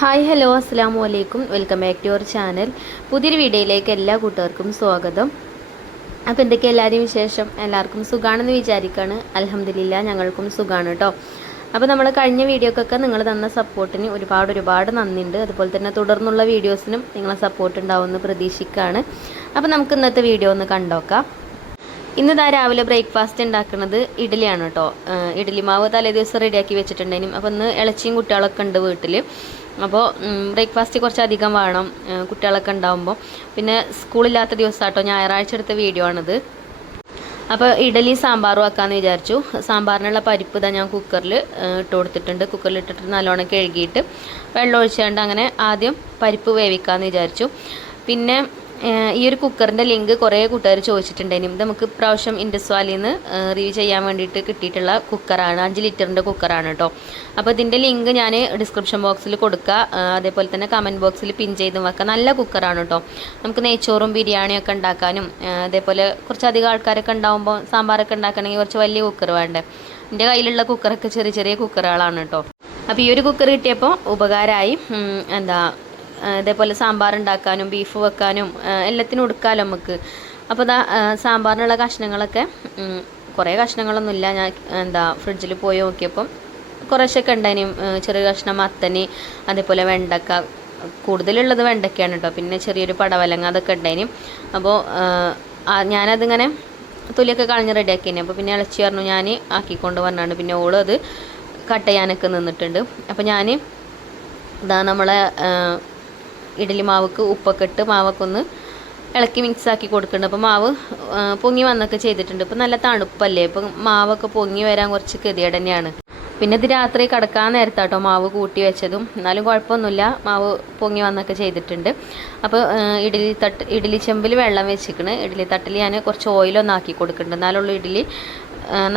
Hi hello അസ്സാമു അലൈക്കും welcome back to your channel. പുതിയൊരു വീഡിയോയിലേക്ക് എല്ലാ കൂട്ടുകാർക്കും സ്വാഗതം. അപ്പോൾ എന്തൊക്കെ എല്ലാവരും വിശേഷം? എല്ലാവർക്കും സുഖമാണെന്ന് വിചാരിക്കുകയാണ്. അൽഹംദുലില്ലാ ഞങ്ങൾക്കും സുഖമാണ് കേട്ടോ. അപ്പോൾ നമ്മൾ കഴിഞ്ഞ വീഡിയോക്കൊക്കെ നിങ്ങൾ തന്ന സപ്പോർട്ടിന് ഒരുപാട് നന്ദിയുണ്ട്. അതുപോലെ തന്നെ തുടർന്നുള്ള വീഡിയോസിനും നിങ്ങളെ സപ്പോർട്ട് ഉണ്ടാവുമെന്ന് പ്രതീക്ഷിക്കുകയാണ്. അപ്പോൾ നമുക്ക് ഇന്നത്തെ വീഡിയോ ഒന്ന് കണ്ടോക്കാം. ഇന്ന് രാവിലെ ബ്രേക്ക്ഫാസ്റ്റ് ഉണ്ടാക്കുന്നത് ഇഡ്ഡലിയാണ് കേട്ടോ. ഇഡ്ഡലി മാവ് തലേ ദിവസം റെഡിയാക്കി വെച്ചിട്ടുണ്ടായിരുന്നു. അപ്പോൾ ഇന്ന് ഇളച്ചിയും കുട്ടികളൊക്കെ ഉണ്ട് വീട്ടിൽ. അപ്പോൾ ബ്രേക്ക്ഫാസ്റ്റ് കുറച്ചധികം വേണം കുട്ടികളൊക്കെ ഉണ്ടാകുമ്പോൾ. പിന്നെ സ്കൂളില്ലാത്ത ദിവസം കേട്ടോ, ഞായറാഴ്ച എടുത്ത വീഡിയോ ആണിത്. അപ്പോൾ ഇഡലി സാമ്പാറും ആക്കാമെന്ന് വിചാരിച്ചു. സാമ്പാറിനുള്ള പരിപ്പ് ഇതാ ഞാൻ കുക്കറിൽ ഇട്ട് കൊടുത്തിട്ടുണ്ട്. കുക്കറിൽ ഇട്ടിട്ട് നല്ലോണം കഴുകിയിട്ട് വെള്ളം ഒഴിച്ചുകൊണ്ട് അങ്ങനെ ആദ്യം പരിപ്പ് വേവിക്കാമെന്ന് വിചാരിച്ചു. പിന്നെ ഈ ഒരു കുക്കറിൻ്റെ ലിങ്ക് കുറേ കൂട്ടുകാർ ചോദിച്ചിട്ടുണ്ടായിരുന്നു. ഇത് നമുക്ക് ഇപ്രാവശ്യം ഇൻഡസ് വാലിയിൽ നിന്ന് റിവ്യൂ ചെയ്യാൻ വേണ്ടിയിട്ട് കിട്ടിയിട്ടുള്ള കുക്കറാണ്. 5 ലിറ്ററിൻ്റെ കുക്കറാണ് കേട്ടോ. അപ്പോൾ ഇതിൻ്റെ ലിങ്ക് ഞാൻ ഡിസ്ക്രിപ്ഷൻ ബോക്സിൽ കൊടുക്കുക, അതേപോലെ തന്നെ കമൻറ്റ് ബോക്സിൽ പിൻ ചെയ്തും വെക്കാം. നല്ല കുക്കറാണ് കേട്ടോ. നമുക്ക് നെയ്ച്ചോറും ബിരിയാണിയൊക്കെ ഉണ്ടാക്കാനും അതേപോലെ കുറച്ചധികം ആൾക്കാരൊക്കെ ഉണ്ടാകുമ്പോൾ സാമ്പാറൊക്കെ ഉണ്ടാക്കണമെങ്കിൽ കുറച്ച് വലിയ കുക്കർ വേണ്ടേ. എൻ്റെ കയ്യിലുള്ള കുക്കറൊക്കെ ചെറിയ കുക്കറുകളാണ് കേട്ടോ. അപ്പോൾ ഈ ഒരു കുക്കർ കിട്ടിയപ്പോൾ ഉപകാരമായി. അതേപോലെ സാമ്പാർ ഉണ്ടാക്കാനും ബീഫ് വെക്കാനും എല്ലാത്തിനും എടുക്കാമല്ലോ നമുക്ക്. അപ്പോൾ സാമ്പാറിനുള്ള കഷ്ണങ്ങളൊക്കെ കുറേ കഷ്ണങ്ങളൊന്നുമില്ല. ഞാൻ ഫ്രിഡ്ജിൽ പോയി നോക്കിയപ്പം കുറേശ്ശൊക്കെ ഉണ്ടായിനും. ചെറിയ കഷ്ണം മത്തന്, അതേപോലെ വെണ്ടക്ക, കൂടുതലുള്ളത് വെണ്ടയ്ക്കാണ് കേട്ടോ. പിന്നെ ചെറിയൊരു പടവലങ്ങ അതൊക്കെ ഉണ്ടായിനും. അപ്പോൾ ഞാനതിങ്ങനെ തൊലിയൊക്കെ കളഞ്ഞ് റെഡിയാക്കിനെ. അപ്പോൾ പിന്നെ ഇളച്ചി പറഞ്ഞു ഞാൻ ആക്കിക്കൊണ്ട് വന്നാണ്. പിന്നെ ഓളും അത് കട്ട് ചെയ്യാനൊക്കെ നിന്നിട്ടുണ്ട്. അപ്പോൾ ഞാൻ നമ്മളെ ഇഡ്ഡലി മാവക്ക് ഉപ്പൊക്കെ ഇട്ട് മാവൊക്കെ ഒന്ന് ഇളക്കി മിക്സാക്കി കൊടുക്കുന്നുണ്ട്. അപ്പോൾ മാവ് പൊങ്ങി വന്നൊക്കെ ചെയ്തിട്ടുണ്ട്. ഇപ്പോൾ നല്ല തണുപ്പല്ലേ, ഇപ്പം മാവൊക്കെ പൊങ്ങി വരാൻ കുറച്ച് ഗതികേട് തന്നെയാണ്. പിന്നെ ഇത് രാത്രി കിടക്കാൻ നേരത്താട്ടോ മാവ് കൂട്ടി വെച്ചതും. എന്നാലും കുഴപ്പമൊന്നുമില്ല, മാവ് പൊങ്ങി വന്നൊക്കെ ചെയ്തിട്ടുണ്ട്. അപ്പോൾ ഇഡ്ഡലി ചെമ്പിൽ വെള്ളം വെച്ചിരിക്കണ്. ഇഡ്ഡലി തട്ടിൽ ഞാൻ കുറച്ച് ഓയിലൊന്നും ആക്കി കൊടുക്കുന്നുണ്ട്. എന്നാലുള്ള ഇഡ്ഡലി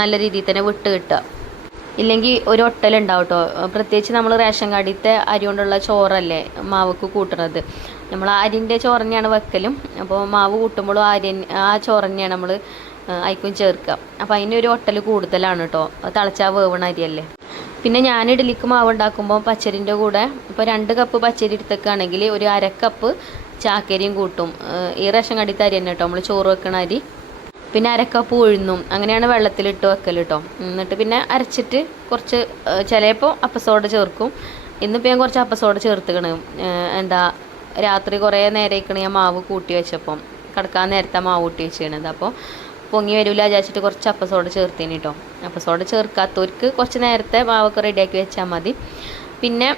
നല്ല രീതിയിൽ തന്നെ വിട്ട് കിട്ടുക. ഇല്ലെങ്കിൽ ഒരു ഒട്ടലുണ്ടാവും കേട്ടോ. പ്രത്യേകിച്ച് നമ്മൾ റേഷൻ കടയിലത്തെ അരി കൊണ്ടുള്ള ചോറല്ലേ മാവക്ക് കൂട്ടുന്നത്. നമ്മൾ അരിൻ്റെ ചോറ് തന്നെയാണ് വെക്കലും. അപ്പോൾ മാവ് കൂട്ടുമ്പോഴും ആ ചോറ് തന്നെയാണ് നമ്മൾ അയക്കും ചേർക്കുക. അപ്പോൾ അതിനൊരു ഒട്ടൽ കൂടുതലാണ് കേട്ടോ, തിളച്ചാൽ വേവണ അരിയല്ലേ. പിന്നെ ഞാൻ ഇഡ്ഡലിക്ക് മാവ് ഉണ്ടാക്കുമ്പോൾ പച്ചരിൻ്റെ കൂടെ ഇപ്പോൾ 2 കപ്പ് പച്ചരി എടുത്തേക്കാണെങ്കിൽ ഒരു 1/2 കപ്പ് ചാക്കരിയും കൂട്ടും. ഈ റേഷൻ കടയിലത്തെ അരി തന്നെ കേട്ടോ, നമ്മൾ ചോറ് വെക്കണ അരി. പിന്നെ 1/2 കപ്പ് ഉഴുന്നും അങ്ങനെയാണ് വെള്ളത്തിലിട്ട് വെക്കൽ കേട്ടോ. എന്നിട്ട് പിന്നെ അരച്ചിട്ട് കുറച്ച് ചിലപ്പോൾ അപ്പസോഡ ചേർക്കും. ഇന്നിപ്പോൾ ഞാൻ കുറച്ച് അപ്പസോഡ ചേർത്തുകണ്. രാത്രി കുറേ നേരം ഞാൻ മാവ് കൂട്ടി വെച്ചപ്പം കിടക്കാൻ നേരത്തെ മാവ് കൂട്ടി വെച്ചിരുന്നത്. അപ്പോൾ പൊങ്ങി വരില്ല വിചാരിച്ചിട്ട് കുറച്ച് അപ്പസോഡ ചേർത്തേന് കേട്ടോ. അപ്പസോഡ ചേർക്കാത്തവർക്ക് കുറച്ച് നേരത്തെ മാവൊക്കെ റെഡിയാക്കി വെച്ചാൽ മതി. പിന്നെ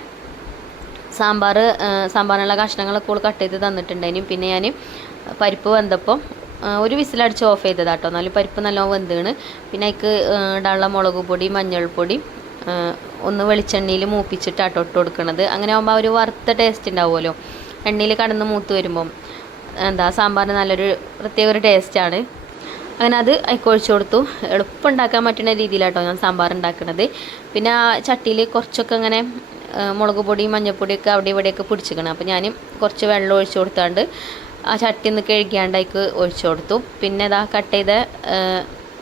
സാമ്പാറിനുള്ള കഷ്ണങ്ങളൊക്കെ കട്ട് ചെയ്ത് തന്നിട്ടുണ്ടായിരുന്നു. പിന്നെ ഞാൻ പരിപ്പ് വെന്തപ്പം ഒരു വിസിലടിച്ച് ഓഫ് ചെയ്തതാട്ടോ. എന്നാലും പരിപ്പ് നല്ലോണം വെന്താണ്. പിന്നെ അതിക്ക് ഇടാനുള്ള മുളക് പൊടി, മഞ്ഞൾപ്പൊടി ഒന്ന് വെളിച്ചെണ്ണയിൽ മൂപ്പിച്ചിട്ടാട്ടോ ഇട്ട് കൊടുക്കുന്നത്. അങ്ങനെ ആകുമ്പോൾ ഒരു വറുത്ത ടേസ്റ്റ് ഉണ്ടാവുമല്ലോ, എണ്ണയിൽ കടന്ന് മൂത്ത് വരുമ്പം. സാമ്പാറിന് നല്ലൊരു പ്രത്യേക ഒരു ടേസ്റ്റാണ്. അങ്ങനെ അത് അതിക്കൊഴിച്ച് കൊടുത്തു. എളുപ്പം ഉണ്ടാക്കാൻ പറ്റുന്ന രീതിയിലാട്ടോ ഞാൻ സാമ്പാർ ഉണ്ടാക്കുന്നത്. പിന്നെ ആ ചട്ടിയിൽ കുറച്ചൊക്കെ അങ്ങനെ മുളക് പൊടിയും മഞ്ഞൾപ്പൊടിയൊക്കെ അവിടെ ഇവിടെയൊക്കെ പിടിച്ചിക്കണം. അപ്പോൾ ഞാൻ കുറച്ച് വെള്ളം ഒഴിച്ച് കൊടുത്താണ്ട് ആ ചട്ടി ഒന്ന് കഴുകിയാണ്ടേക്ക് ഒഴിച്ചു കൊടുത്തു. പിന്നെ കട്ട് ചെയ്ത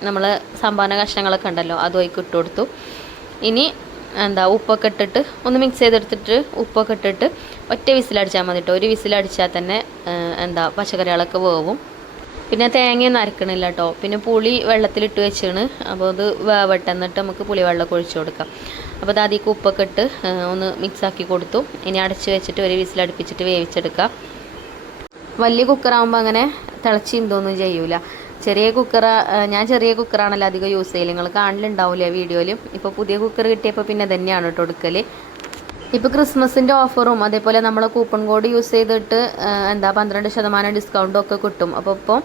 നമ്മൾ സാമ്പാറിൻ്റെ കഷ്ണങ്ങളൊക്കെ ഉണ്ടല്ലോ അതും അതിക്ക് ഇട്ട് കൊടുത്തു. ഇനി ഉപ്പൊക്കെ ഇട്ടിട്ട് ഒന്ന് മിക്സ് ചെയ്തെടുത്തിട്ട് ഉപ്പൊക്കെ ഇട്ടിട്ട് ഒറ്റ വിസിലടിച്ചാൽ മതി കേട്ടോ. ഒരു വിസിലടിച്ചാൽ തന്നെ പച്ചക്കറികളൊക്കെ വേവും. പിന്നെ തേങ്ങയൊന്നും അരക്കണില്ല കേട്ടോ. പിന്നെ പുളി വെള്ളത്തിലിട്ട് വെച്ചാണ്. അപ്പോൾ അത് വേവട്ടെ, എന്നിട്ട് നമുക്ക് പുളി വെള്ളമൊക്കെ ഒഴിച്ചു കൊടുക്കാം. അപ്പോൾ അതിലേക്ക് ഉപ്പൊക്കെ ഇട്ട് ഒന്ന് മിക്സാക്കി കൊടുത്തു. ഇനി അടച്ച് വെച്ചിട്ട് ഒരു വിസിലടുപ്പിച്ചിട്ട് വേവിച്ചെടുക്കാം. വലിയ കുക്കറാകുമ്പോൾ അങ്ങനെ തിളച്ച് ഇതൊന്നും ചെയ്യൂല. ഞാൻ ചെറിയ കുക്കറാണല്ലോ അധികം യൂസ് ചെയ്യൽ. നിങ്ങൾ കാണലുണ്ടാവില്ല വീഡിയോയിൽ. ഇപ്പോൾ പുതിയ കുക്കർ കിട്ടിയപ്പോൾ പിന്നെ തന്നെയാണ് കേട്ടോ എടുക്കൽ. ഇപ്പോൾ ക്രിസ്മസിൻ്റെ ഓഫറും അതേപോലെ നമ്മളെ കൂപ്പൺ കോഡ് യൂസ് ചെയ്തിട്ട് 12% ഡിസ്കൗണ്ടും ഒക്കെ കിട്ടും. അപ്പോൾ ഇപ്പോൾ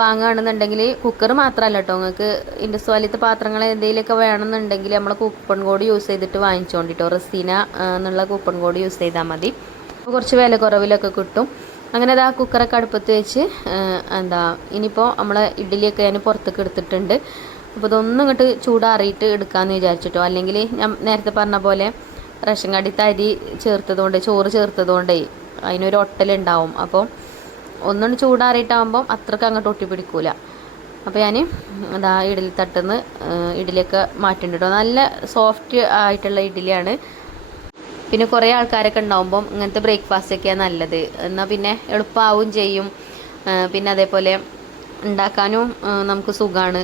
വാങ്ങുകയാണെന്നുണ്ടെങ്കിൽ കുക്കർ മാത്രമല്ല കേട്ടോ, നിങ്ങൾക്ക് ഇൻഡസ് വാലിയത്തെ പാത്രങ്ങൾ എന്തെങ്കിലുമൊക്കെ വേണമെന്നുണ്ടെങ്കിൽ നമ്മളെ കൂപ്പൺ കോഡ് യൂസ് ചെയ്തിട്ട് വാങ്ങിച്ചുകൊണ്ടിട്ടോ. റസീന എന്നുള്ള കൂപ്പൺ കോഡ് യൂസ് ചെയ്താൽ മതി. അപ്പോൾ കുറച്ച് വില കുറവിലൊക്കെ കിട്ടും. അങ്ങനെ കുക്കറൊക്കെ അടുപ്പത്ത് വെച്ച് ഇനിയിപ്പോൾ നമ്മളെ ഇഡ്ഡലിയൊക്കെ ഞാൻ പുറത്തേക്ക് എടുത്തിട്ടുണ്ട്. അപ്പോൾ ഇതൊന്നും ഇങ്ങോട്ട് ചൂടാറിയിട്ട് എടുക്കാമെന്ന് വിചാരിച്ചിട്ടോ. അല്ലെങ്കിൽ ഞാൻ നേരത്തെ പറഞ്ഞ പോലെ റേഷൻ കടയിലത്തെ അരി ചേർത്തതുകൊണ്ട്, ചോറ് ചേർത്തതുകൊണ്ടേ അതിനൊരു ഒട്ടലുണ്ടാവും. അപ്പോൾ ഒന്നും ചൂടാറിയിട്ടാകുമ്പം അത്രയ്ക്ക് അങ്ങോട്ട് ഒട്ടിപ്പിടിക്കൂല. അപ്പോൾ ഞാൻ ഇഡ്ഡലി തട്ടുന്ന ഇഡ്ഡലിയൊക്കെ മാറ്റുന്നുണ്ട് കേട്ടോ. നല്ല സോഫ്റ്റ് ആയിട്ടുള്ള ഇഡ്ഡലിയാണ്. പിന്നെ കുറേ ആൾക്കാരൊക്കെ ഉണ്ടാകുമ്പം ഇങ്ങനത്തെ ബ്രേക്ക്ഫാസ്റ്റൊക്കെയാണ് നല്ലത്. എന്നാൽ പിന്നെ എളുപ്പമാവും ചെയ്യും. പിന്നെ അതേപോലെ ഉണ്ടാക്കാനും നമുക്ക് സുഖമാണ്.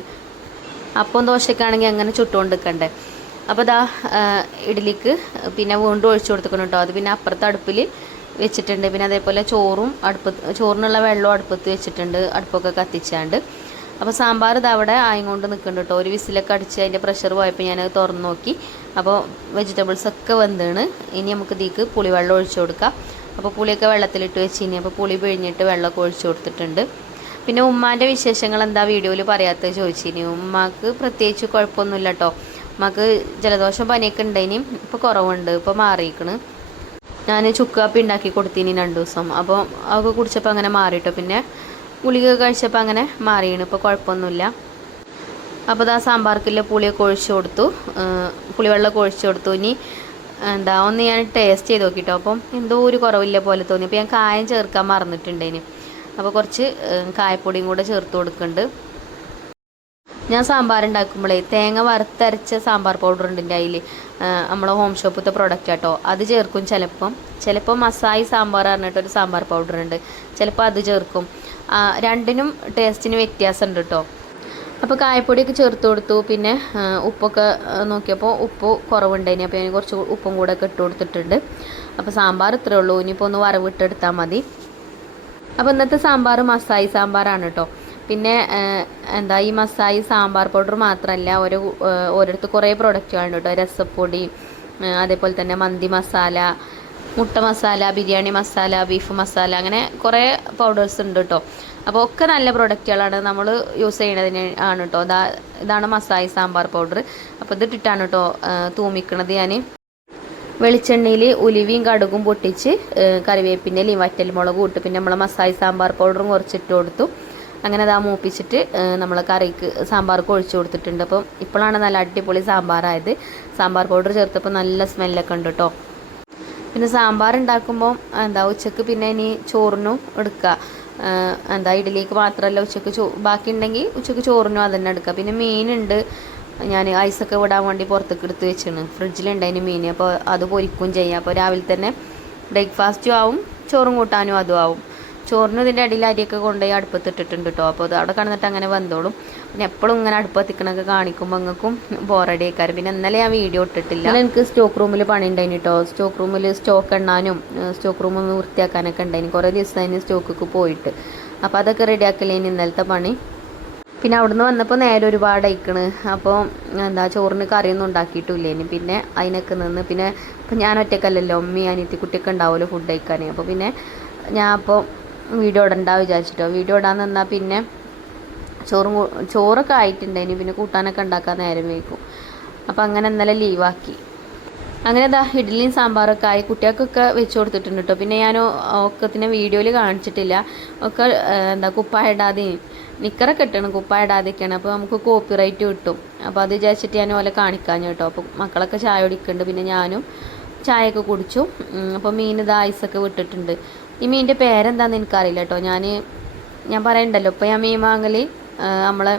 അപ്പം ദോശയ്ക്കാണെങ്കിൽ അങ്ങനെ ചുട്ടുകൊണ്ട് നിൽക്കണ്ടേ. അപ്പോൾ ഇതാ ഇഡ്ഡലിക്ക് പിന്നെ വീണ്ടും ഒഴിച്ചു കൊടുത്തിക്കണം കേട്ടോ. അത് പിന്നെ അപ്പുറത്തെ അടുപ്പിൽ വെച്ചിട്ടുണ്ട്. പിന്നെ അതേപോലെ ചോറിനുള്ള വെള്ളം അടുപ്പത്ത് വെച്ചിട്ടുണ്ട്, അടുപ്പൊക്കെ കത്തിച്ചാണ്ട്. അപ്പോൾ സാമ്പാർ ഇത് അവിടെ ആയിക്കൊണ്ട് നിൽക്കുന്നുണ്ട് കേട്ടോ. ഒരു വിസിലൊക്കെ അടിച്ച് അതിൻ്റെ പ്രഷർ പോയപ്പോൾ ഞാനത് തുറന്ന് നോക്കി. അപ്പോൾ വെജിറ്റബിൾസൊക്കെ വെന്താണ്. ഇനി നമുക്ക് ഇതിക്ക് പുളിവെള്ളം ഒഴിച്ചു കൊടുക്കാം. അപ്പോൾ പുളിയൊക്കെ വെള്ളത്തിലിട്ട് വെച്ച് ഇനി അപ്പോൾ പുളി പിഴിഞ്ഞിട്ട് വെള്ളമൊക്കെ ഒഴിച്ചു കൊടുത്തിട്ടുണ്ട്. പിന്നെ ഉമ്മാൻ്റെ വിശേഷങ്ങൾ എന്താ വീഡിയോയിൽ പറയാത്തത് ചോദിച്ചിനി. ഉമ്മാക്ക് പ്രത്യേകിച്ച് കുഴപ്പമൊന്നുമില്ല കേട്ടോ. ഉമ്മാക്ക് ജലദോഷം പനിയൊക്കെ ഉണ്ടായിനി, ഇപ്പോൾ കുറവുണ്ട്, ഇപ്പോൾ മാറിയിരിക്കണ്. ഞാൻ ചുക്ക് കാപ്പി ഉണ്ടാക്കി കൊടുത്തിനി 2 ദിവസം. അപ്പോൾ അതൊക്കെ കുടിച്ചപ്പോൾ അങ്ങനെ മാറിയിട്ടോ. പിന്നെ ഗുളിക കഴിച്ചപ്പോൾ അങ്ങനെ മാറിയാണ്, ഇപ്പോൾ കുഴപ്പമൊന്നുമില്ല. അപ്പോൾ ഇതാ സാമ്പാർക്കില്ല പുളിയൊക്കെ ഒഴിച്ചു കൊടുത്തു, പുളിവെള്ളമൊക്കെ ഒഴിച്ചു കൊടുത്തു. ഇനി ഒന്ന് ഞാൻ ടേസ്റ്റ് ചെയ്ത് നോക്കിട്ടോ. അപ്പം എന്തോ ഒരു കുറവില്ല പോലെ തോന്നി. അപ്പോൾ ഞാൻ കായം ചേർക്കാൻ മറന്നിട്ടുണ്ടേന്. അപ്പോൾ കുറച്ച് കായപ്പൊടിയും കൂടെ ചേർത്ത് കൊടുക്കുന്നുണ്ട്. ഞാൻ സാമ്പാർ ഉണ്ടാക്കുമ്പോഴേ തേങ്ങ വറുത്തരച്ച സാമ്പാർ പൗഡർ ഉണ്ട് എൻ്റെ അതിൽ, നമ്മളെ ഹോം ഷോപ്പത്തെ പ്രൊഡക്റ്റ് ആട്ടോ. അത് ചേർക്കും ചിലപ്പോൾ മസായി സാമ്പാർ പറഞ്ഞിട്ടൊരു സാമ്പാർ പൗഡർ ഉണ്ട്, ചിലപ്പോൾ അത് ചേർക്കും. രണ്ടിനും ടേസ്റ്റിന് വ്യത്യാസമുണ്ട് കേട്ടോ. അപ്പോൾ കായപ്പൊടിയൊക്കെ ചേർത്ത് കൊടുത്തു. പിന്നെ ഉപ്പൊക്കെ നോക്കിയപ്പോൾ ഉപ്പ് കുറവുണ്ടായിനി. അപ്പോൾ ഞാൻ കുറച്ച് ഉപ്പും കൂടെ ഒക്കെ ഇട്ട് കൊടുത്തിട്ടുണ്ട്. അപ്പോൾ സാമ്പാർ ഇത്രയേ ഉള്ളൂ. ഇനിയിപ്പോൾ ഒന്ന് വറവിട്ടെടുത്താൽ മതി. അപ്പോൾ ഇന്നത്തെ സാമ്പാർ മസായി സാമ്പാറാണ് കേട്ടോ. പിന്നെ ഈ മസായി സാമ്പാർ പൗഡർ മാത്രമല്ല, ഓരോരുത്തർ കുറേ പ്രൊഡക്റ്റുകളുണ്ട് കേട്ടോ. രസപ്പൊടി, അതേപോലെ തന്നെ മന്തി മസാല, മുട്ട മസാല, ബിരിയാണി മസാല, ബീഫ് മസാല, അങ്ങനെ കുറേ പൗഡേഴ്സ് ഉണ്ട് കേട്ടോ. അപ്പോൾ ഒക്കെ നല്ല പ്രൊഡക്റ്റുകളാണ്, നമ്മൾ യൂസ് ചെയ്യണതിന് ആണ് കേട്ടോ. ഇതാണ് മസായി സാമ്പാർ പൗഡർ. അപ്പോൾ ഇതിട്ടിട്ടാണ് കേട്ടോ തൂമിക്കണത്. ഞാൻ വെളിച്ചെണ്ണയിൽ ഉലുവയും കടുകും പൊട്ടിച്ച് കറിവേപ്പിൻ്റെ ഇലയും വറ്റൽമുളകും ഇട്ട് പിന്നെ നമ്മൾ മസായി സാമ്പാർ പൗഡറും കുറച്ചിട്ട് കൊടുത്തു. അങ്ങനെ അതാ മൂപ്പിച്ചിട്ട് നമ്മൾ കറിക്ക് സാമ്പാർക്ക് ഒഴിച്ചു കൊടുത്തിട്ടുണ്ട്. അപ്പം ഇപ്പോഴാണ് നല്ല അടിപൊളി സാമ്പാറായത്. സാമ്പാർ പൗഡർ ചേർത്തപ്പോൾ നല്ല സ്മെല്ലൊക്കെ ഉണ്ട് കേട്ടോ. പിന്നെ സാമ്പാർ ഉണ്ടാക്കുമ്പോൾ ഉച്ചക്ക് പിന്നെ ഇനി ചോറിനും എടുക്കുക. ഇഡ്ഡലിക്ക് മാത്രമല്ല, ഉച്ചക്ക് ബാക്കി ഉണ്ടെങ്കിൽ ഉച്ചക്ക് ചോറിനും അതന്നെ എടുക്കുക. പിന്നെ മീനുണ്ട്, ഞാൻ ഐസൊക്കെ വിടാൻ വേണ്ടി പുറത്തേക്ക് എടുത്ത് വെച്ചാണ്. ഫ്രിഡ്ജിലുണ്ടതിന് മീൻ, അപ്പോൾ അത് പൊരിക്കും ചെയ്യാം. അപ്പോൾ രാവിലെ തന്നെ ബ്രേക്ക്ഫാസ്റ്റും ആവും, ചോറും കൂട്ടാനും അതും ആവും. ചോറിന് ഇതിൻ്റെ അടിയിൽ അരിയൊക്കെ കൊണ്ടുപോയി അടുപ്പത്തിട്ടിട്ടുണ്ട് കേട്ടോ. അപ്പോൾ അത് അവിടെ കിടന്നിട്ട് അങ്ങനെ വന്നോളും. പിന്നെ എപ്പോഴും ഇങ്ങനെ അടുപ്പത്തിക്കണൊക്കെ കാണിക്കുമ്പോൾ നിങ്ങൾക്കും ബോറടി ആയിക്കാരും. പിന്നെ ഇന്നലെ ഞാൻ വീഡിയോ ഇട്ടിട്ടില്ല. എനിക്ക് സ്റ്റോക്ക് റൂമിൽ പണി ഉണ്ടായിന് കേട്ടോ. സ്റ്റോക്ക് റൂമിൽ സ്റ്റോക്ക് എണ്ണാനും സ്റ്റോക്ക് റൂം ഒന്ന് വൃത്തിയാക്കാനൊക്കെ ഉണ്ടായിന്. കുറേ ദിവസം അതിന് സ്റ്റോക്കൊക്കെ പോയിട്ട്. അപ്പോൾ അതൊക്കെ റെഡിയാക്കലേന് ഇന്നലത്തെ പണി. പിന്നെ അവിടുന്ന് വന്നപ്പോൾ നേരെ ഒരുപാട് അയക്കണ്. അപ്പോൾ ചോറിന് കറിയൊന്നും ഉണ്ടാക്കിയിട്ടില്ലേന്. പിന്നെ അതിനൊക്കെ നിന്ന് പിന്നെ ഇപ്പം ഞാൻ ഒറ്റക്കല്ലല്ലോ, ഉമ്മി അനിയത്തി കുട്ടിയൊക്കെ ഉണ്ടാവുമല്ലോ ഫുഡ് കഴിക്കാൻ. അപ്പോൾ പിന്നെ ഞാൻ അപ്പോൾ വീഡിയോ ഇടണ്ടാ വിചാരിച്ചിട്ടോ. വീഡിയോ ഇടാൻ നിന്നാൽ പിന്നെ ചോറൊക്കെ ആയിട്ടുണ്ടായിന്, പിന്നെ കൂട്ടാനൊക്കെ ഉണ്ടാക്കാൻ നേരം വൈകും. അപ്പോൾ അങ്ങനെ ഇന്നലെ ലീവാക്കി. അങ്ങനെ ഇഡ്ഡലിയും സാമ്പാറൊക്കെ ആയി. കുട്ടികൾക്കൊക്കെ വെച്ച് കൊടുത്തിട്ടുണ്ട് കേട്ടോ. പിന്നെ ഞാൻ ഒക്കത്തിനെ വീഡിയോയിൽ കാണിച്ചിട്ടില്ല. ഒക്കെ കുപ്പായ ഇടാതെയും നിക്കറൊക്കെ ഇട്ടണം, കുപ്പായ ഇടാതെയൊക്കെയാണ്. അപ്പോൾ നമുക്ക് കോപ്പിറൈറ്റ് കിട്ടും. അപ്പോൾ അത് വിചാരിച്ചിട്ട് ഞാൻ ഓലെ കാണിക്കാഞ്ഞു കേട്ടോ. അപ്പോൾ മക്കളൊക്കെ ചായ കുടിക്കുന്നുണ്ട്, പിന്നെ ഞാനും ചായയൊക്കെ കുടിച്ചു. അപ്പോൾ മീൻ ഐസൊക്കെ വിട്ടിട്ടുണ്ട്. ഈ മീനിൻ്റെ പേരെന്താണെന്ന് എനിക്കറിയില്ല കേട്ടോ. ഞാൻ പറയണ്ടല്ലോ, ഇപ്പോൾ ഞാൻ മീൻ വാങ്ങൽ നമ്മളെ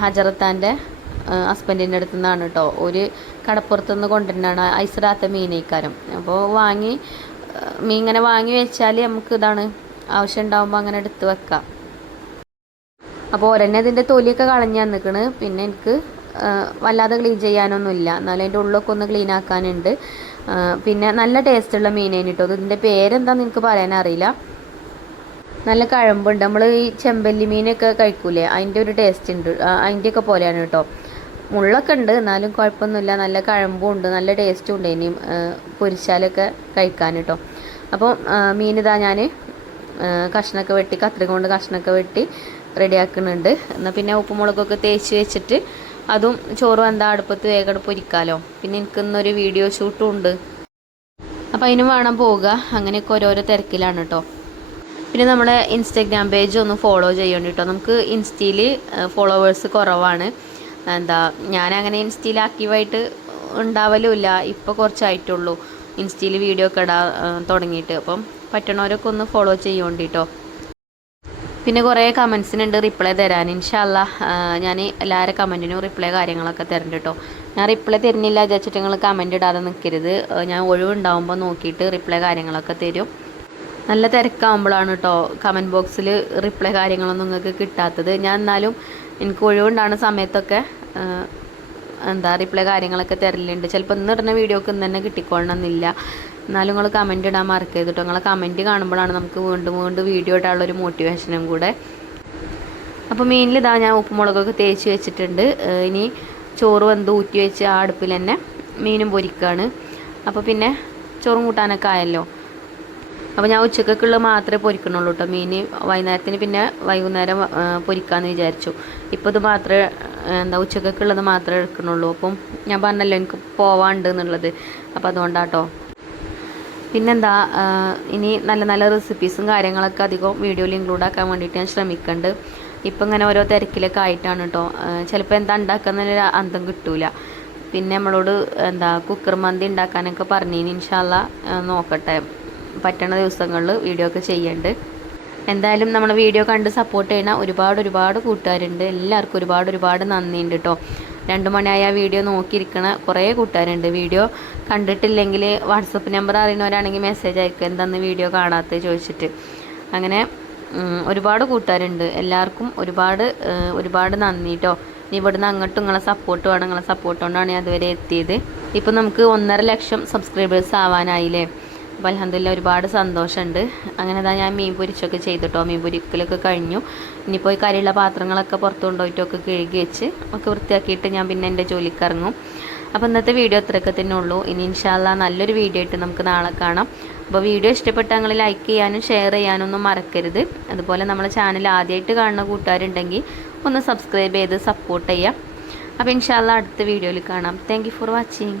ഹജറത്താൻ്റെ ഹസ്ബൻഡിൻ്റെ അടുത്തു നിന്നാണ് കേട്ടോ. ഒരു കടപ്പുറത്തുനിന്ന് കൊണ്ടുവരുന്നതാണ് ഐസിടാത്ത മീനേക്കാരം. അപ്പോൾ മീൻ ഇങ്ങനെ വാങ്ങി വെച്ചാൽ നമുക്ക് ആവശ്യം ഉണ്ടാകുമ്പോൾ അങ്ങനെ എടുത്ത് വെക്കാം. അപ്പോൾ ഒരെന്നെ ഇതിൻ്റെ തൊലിയൊക്കെ കളഞ്ഞ് നിൽക്കണ്. പിന്നെ എനിക്ക് വല്ലാതെ ക്ലീൻ ചെയ്യാനൊന്നുമില്ല, എന്നാലും അതിൻ്റെ ഉള്ളൊക്കെ ഒന്ന് ക്ലീൻ ആക്കാനുണ്ട്. പിന്നെ നല്ല ടേസ്റ്റുള്ള മീനേന് കേട്ടോ. ഇതിൻ്റെ പേരെന്താണെന്ന് എനിക്ക് പറയാനറിയില്ല. നല്ല കഴമ്പുണ്ട്. നമ്മൾ ഈ ചെമ്പല്ലി മീനൊക്കെ കഴിക്കൂലേ, അതിൻ്റെ ഒരു ടേസ്റ്റ് ഉണ്ട്. അതിൻ്റെയൊക്കെ പോലെയാണ് കേട്ടോ. മുള്ളൊക്കെ ഉണ്ട്, എന്നാലും കുഴപ്പമൊന്നുമില്ല. നല്ല കഴമ്പും ഉണ്ട്, നല്ല ടേസ്റ്റും ഉണ്ട്. ഇനിയും പൊരിച്ചാലൊക്കെ കഴിക്കാൻ കേട്ടോ. അപ്പോൾ ഞാൻ കഷ്ണമൊക്കെ വെട്ടി, കത്രിക കൊണ്ട് കഷ്ണമൊക്കെ വെട്ടി റെഡിയാക്കുന്നുണ്ട്. എന്നാൽ പിന്നെ ഉപ്പുമുളകൊക്കെ തേച്ച് വെച്ചിട്ട് അതും ചോറും അടുപ്പത്ത് വേഗം പൊരിക്കാമല്ലോ. പിന്നെ എനിക്കിന്നൊരു വീഡിയോ ഷൂട്ടും ഉണ്ട്, അപ്പോൾ അതിനും വേണം പോവുക. അങ്ങനെയൊക്കെ ഓരോരോ തിരക്കിലാണ് കേട്ടോ. പിന്നെ നമ്മുടെ ഇൻസ്റ്റഗ്രാം പേജ് ഒന്ന് ഫോളോ ചെയ്യണം കേട്ടോ. നമുക്ക് ഇൻസ്റ്റയിൽ ഫോളോവേഴ്സ് കുറവാണ്. ഞാനങ്ങനെ ഇൻസ്റ്റയിൽ ആക്റ്റീവായിട്ട് ഉണ്ടാവലുമില്ല. ഇപ്പോൾ കുറച്ചായിട്ടുള്ളൂ ഇൻസ്റ്റയിൽ വീഡിയോ ഒക്കെ ഇടാൻ തുടങ്ങിയിട്ട്. അപ്പം പറ്റണവരൊക്കെ ഒന്ന് ഫോളോ ചെയ്യോണ്ട് കേട്ടോ. പിന്നെ കുറേ കമൻസിനുണ്ട് റിപ്ലൈ തരാൻ. ഇൻഷാ അല്ലാഹ് ഞാൻ എല്ലാവരുടെ കമൻറ്റിനും റിപ്ലൈ കാര്യങ്ങളൊക്കെ തരണ്ട് കേട്ടോ. ഞാൻ റിപ്ലൈ തരുന്നില്ല വിചാരിച്ചിട്ട് നിങ്ങൾ കമൻറ്റ് ഇടാതെ നിൽക്കരുത്. ഞാൻ ഒഴിവുണ്ടാകുമ്പോൾ നോക്കിയിട്ട് റിപ്ലൈ കാര്യങ്ങളൊക്കെ തരും. നല്ല തിരക്കാകുമ്പോഴാണ് കേട്ടോ കമൻറ്റ് ബോക്സിൽ റിപ്ലൈ കാര്യങ്ങളൊന്നും നിങ്ങൾക്ക് കിട്ടാത്തത്. ഞാൻ എന്നാലും എനിക്ക് ഒഴിവുണ്ടാകുന്ന സമയത്തൊക്കെ റിപ്ലൈ കാര്യങ്ങളൊക്കെ തരലുണ്ട്. ചിലപ്പോൾ ഇന്ന് ഇടുന്ന വീഡിയോക്ക് ഇന്ന് തന്നെ കിട്ടിക്കൊള്ളണമെന്നില്ല. എന്നാലും നിങ്ങൾ കമൻറ്റ് ഇടാൻ മറക്കരുത് കേട്ടോ. നിങ്ങളെ കമൻറ്റ് കാണുമ്പോഴാണ് നമുക്ക് വീണ്ടും വീഡിയോ ഇടാനുള്ളൊരു മോട്ടിവേഷനും കൂടെ. അപ്പോൾ മീനിൽ ഇതാ ഞാൻ ഉപ്പുമുളകൊക്കെ തേച്ച് വെച്ചിട്ടുണ്ട്. ഇനി ചോറ് വെന്ത് ഊറ്റി വെച്ച് ആ അടുപ്പിൽ തന്നെ മീനും പൊരിക്കുകയാണ്. അപ്പോൾ പിന്നെ ചോറും കൂട്ടാനൊക്കെ ആയല്ലോ. അപ്പോൾ ഞാൻ ഉച്ചക്കൊക്കെയുള്ളത് മാത്രമേ പൊരിക്കണുള്ളൂ കേട്ടോ. മീൻ വൈകുന്നേരത്തിന് പിന്നെ വൈകുന്നേരം പൊരിക്കാമെന്ന് വിചാരിച്ചു. ഇപ്പോൾ ഇത് മാത്രമേ ഉച്ചക്കൊക്കെയുള്ളത് മാത്രമേ എടുക്കണുള്ളൂ. അപ്പം ഞാൻ പറഞ്ഞല്ലോ എനിക്ക് പോവാണ്ട് എന്നുള്ളത്. അപ്പോൾ അതുകൊണ്ടാട്ടോ. പിന്നെന്താ ഇനി നല്ല നല്ല റെസിപ്പീസും കാര്യങ്ങളൊക്കെ അധികം വീഡിയോയിൽ ഇൻക്ലൂഡ് ആക്കാൻ വേണ്ടിയിട്ട് ഞാൻ ശ്രമിക്കുന്നുണ്ട്. ഇപ്പം ഇങ്ങനെ ഓരോ തിരക്കിലൊക്കെ ആയിട്ടാണ് കേട്ടോ. ചിലപ്പോൾ എന്താ ഉണ്ടാക്കുന്നതിന് അന്തം കിട്ടൂല. പിന്നെ നമ്മളോട് കുക്കർ മന്തി ഉണ്ടാക്കാനൊക്കെ പറഞ്ഞിനി. ഇൻഷാ അല്ലാ നോക്കട്ടെ, പറ്റണ ദിവസങ്ങളിൽ വീഡിയോ ഒക്കെ ചെയ്യുന്നുണ്ട്. എന്തായാലും നമ്മൾ വീഡിയോ കണ്ട് സപ്പോർട്ട് ചെയ്യുന്ന ഒരുപാട് കൂട്ടുകാരുണ്ട്. എല്ലാവർക്കും ഒരുപാട് നന്ദിയുണ്ട് കേട്ടോ. 2 മണിയായ വീഡിയോ നോക്കിയിരിക്കണ കുറേ കൂട്ടുകാരുണ്ട്. വീഡിയോ കണ്ടിട്ടില്ലെങ്കിൽ വാട്സപ്പ് നമ്പർ അറിയുന്നവരാണെങ്കിൽ മെസ്സേജ് അയക്കുക, എന്താന്ന് വീഡിയോ കാണാത്തത് ചോദിച്ചിട്ട്. അങ്ങനെ ഒരുപാട് കൂട്ടുകാരുണ്ട്. എല്ലാവർക്കും ഒരുപാട് നന്ദി കേട്ടോ. ഇനി ഇവിടുന്ന് അങ്ങോട്ടും നിങ്ങളെ സപ്പോർട്ട് വേണം. നിങ്ങളെ സപ്പോർട്ട് കൊണ്ടാണ് ഞാൻ അതുവരെ എത്തിയത്. ഇപ്പം നമുക്ക് 1.5 ലക്ഷം സബ്സ്ക്രൈബേഴ്സ് ആവാനായില്ലേ. അപ്പോൾ അൽഹംദുലില്ലാ ഒരുപാട് സന്തോഷമുണ്ട്. അങ്ങനെ ഞാൻ മീൻ പൊരിച്ചൊക്കെ ചെയ്തിട്ടോ. മീൻ പൊരിക്കലൊക്കെ കഴിഞ്ഞു. ഇനിയിപ്പോൾ ഈ കരിയുള്ള പാത്രങ്ങളൊക്കെ പുറത്ത് കൊണ്ടുപോയിട്ടൊക്കെ കഴുകി വെച്ച് ഒക്കെ വൃത്തിയാക്കിയിട്ട് ഞാൻ പിന്നെ എൻ്റെ ജോലിക്ക് ഇറങ്ങും. അപ്പോൾ ഇന്നത്തെ വീഡിയോ ഇത്രയൊക്കെ തന്നെ ഉള്ളൂ. ഇനി ഇൻഷാ അല്ലാ നല്ലൊരു വീഡിയോ ആയിട്ട് നമുക്ക് നാളെ കാണാം. അപ്പോൾ വീഡിയോ ഇഷ്ടപ്പെട്ട നിങ്ങൾ ലൈക്ക് ചെയ്യാനും ഷെയർ ചെയ്യാനൊന്നും മറക്കരുത്. അതുപോലെ നമ്മളെ ചാനൽ ആദ്യമായിട്ട് കാണുന്ന കൂട്ടുകാരുണ്ടെങ്കിൽ ഒന്ന് സബ്സ്ക്രൈബ് ചെയ്ത് സപ്പോർട്ട് ചെയ്യാം. അപ്പോൾ ഇൻഷാ അല്ലാ അടുത്ത വീഡിയോയിൽ കാണാം. Thank you for watching.